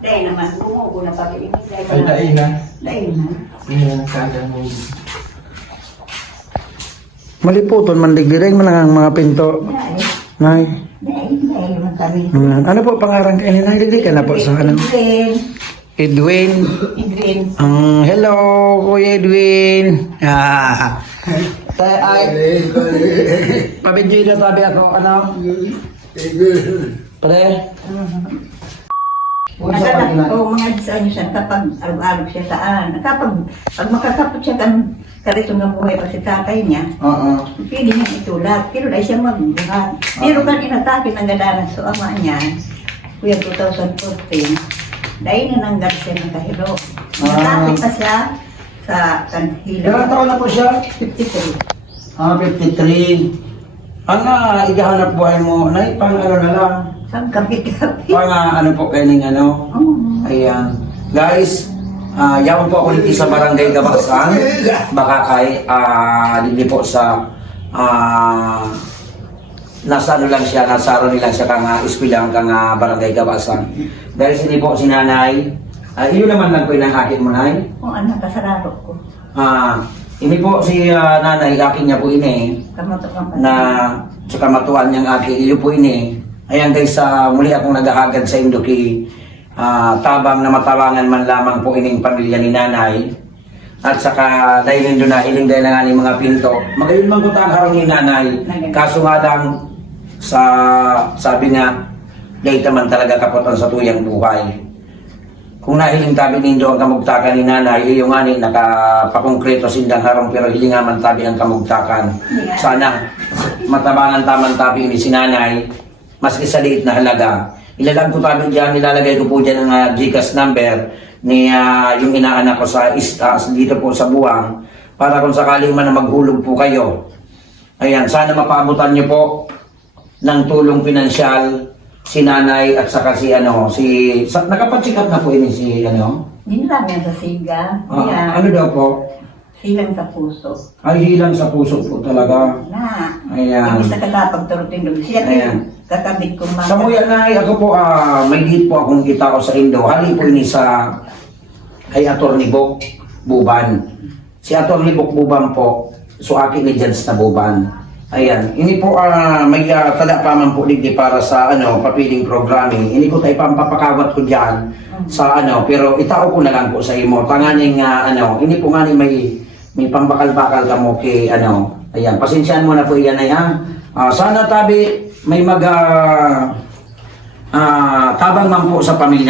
Dahil naman, bumugo na pag-iinit. Ay, dahil na. Dahil na. Yan, kada mo. Maliputon man digdiring man ang mga pinto. Nay. dahil, dahil naman kami. Ano po pangarang kayo ni Nay? Digdi ka na po sa ano? Edwin. Idrin. Um, hello, Kuya Edwin. Ah. Ay, ay. Pabidyo na sabi ako, ano? Pre? Nakaka, o mga saan siya kapag araw-araw siya saan. Kapag pag makakapot siya kan karito ng buhay pa si tatay niya, Oo. pwede niya itulat. Pero dahil siya magbuhat. Pero kan inatake ng gadanan sa ama niya, kuya 2014, dahil nananggal siya ng kahilo. Inatake pa siya sa kanhilo. Ilang taon na po siya? 53. Ah, 53. Ang ah, igahanap buhay mo, Nay, pang ano na lang. Sa kapit-kapit. Pang ah, ano po kayo ano? Oo. Ayan. Guys, ah yawan po ako dito sa barangay Gabasan. Baka kay, ah dito po sa, ah nasa ano lang siya, nasa ano lang siya kang uh, eskwela kang ah, barangay Gabasan. Dahil sini po si nanay, ah iyo naman lang po yung akin mo, nay. Kung ano kasarado ko. Ah, ini po si ah, nanay, akin niya po ini, pa. na sa kamatuan niyang akin, iyo po ini. Ayan guys, sa muli akong naghahagad sa Indoki, ah, tabang na matawangan man lamang po ining pamilya ni nanay. At saka dahil hindi na hiling dahil na nga ni mga pinto. Magayon man ko tang harong ni nanay. Kaso nga lang, sa sabi nga, dahil man talaga kapotan sa tuyang buhay. Kung nahiling tabi nindo ang kamugtakan ni nanay, iyo nga ni nakapakongkreto sindang harong pero hilinga man tabi ang kamugtakan. Sana matabangan tamang tabi ni si nanay, maski sa liit na halaga. Ilalag ko tabi dyan, nilalagay ko po dyan ang uh, Gcash number ni ah, yung inaanak ko sa is, ah, dito po sa buwang para kung sakaling man na maghulog po kayo. Ayan, sana mapaabutan niyo po ng tulong pinansyal si nanay at saka si ano, si sa, nakapag-check up na po ini si ano. Hindi lang yan sa siga. Ah, ano daw po? Silang sa puso. Ay hilang sa puso po talaga. Na. Ayan. Hindi sa katapagturutin doon. Siya Ayan. kakabit kong mga. Sa muya na ako po, ah, may date po akong kita ko sa Indo. Hali po ini sa kay Atty. Bok Buban. Si Atty. Bok Buban po, so akin ni Jens na Buban. Ayan, ini po ah, may uh, tada pa man po digdi para sa ano, papiling programming. Ini ko tayo pampapakawat ko diyan sa ano, pero itao ko na lang po sa imo. Tanganing nga ano, ini po nga may may pambakal-bakal ka mo kay ano. Ayan, pasensyaan mo na po iyan ay ha. Ah, sana tabi may mag ah, ah, tabang man po sa pamilya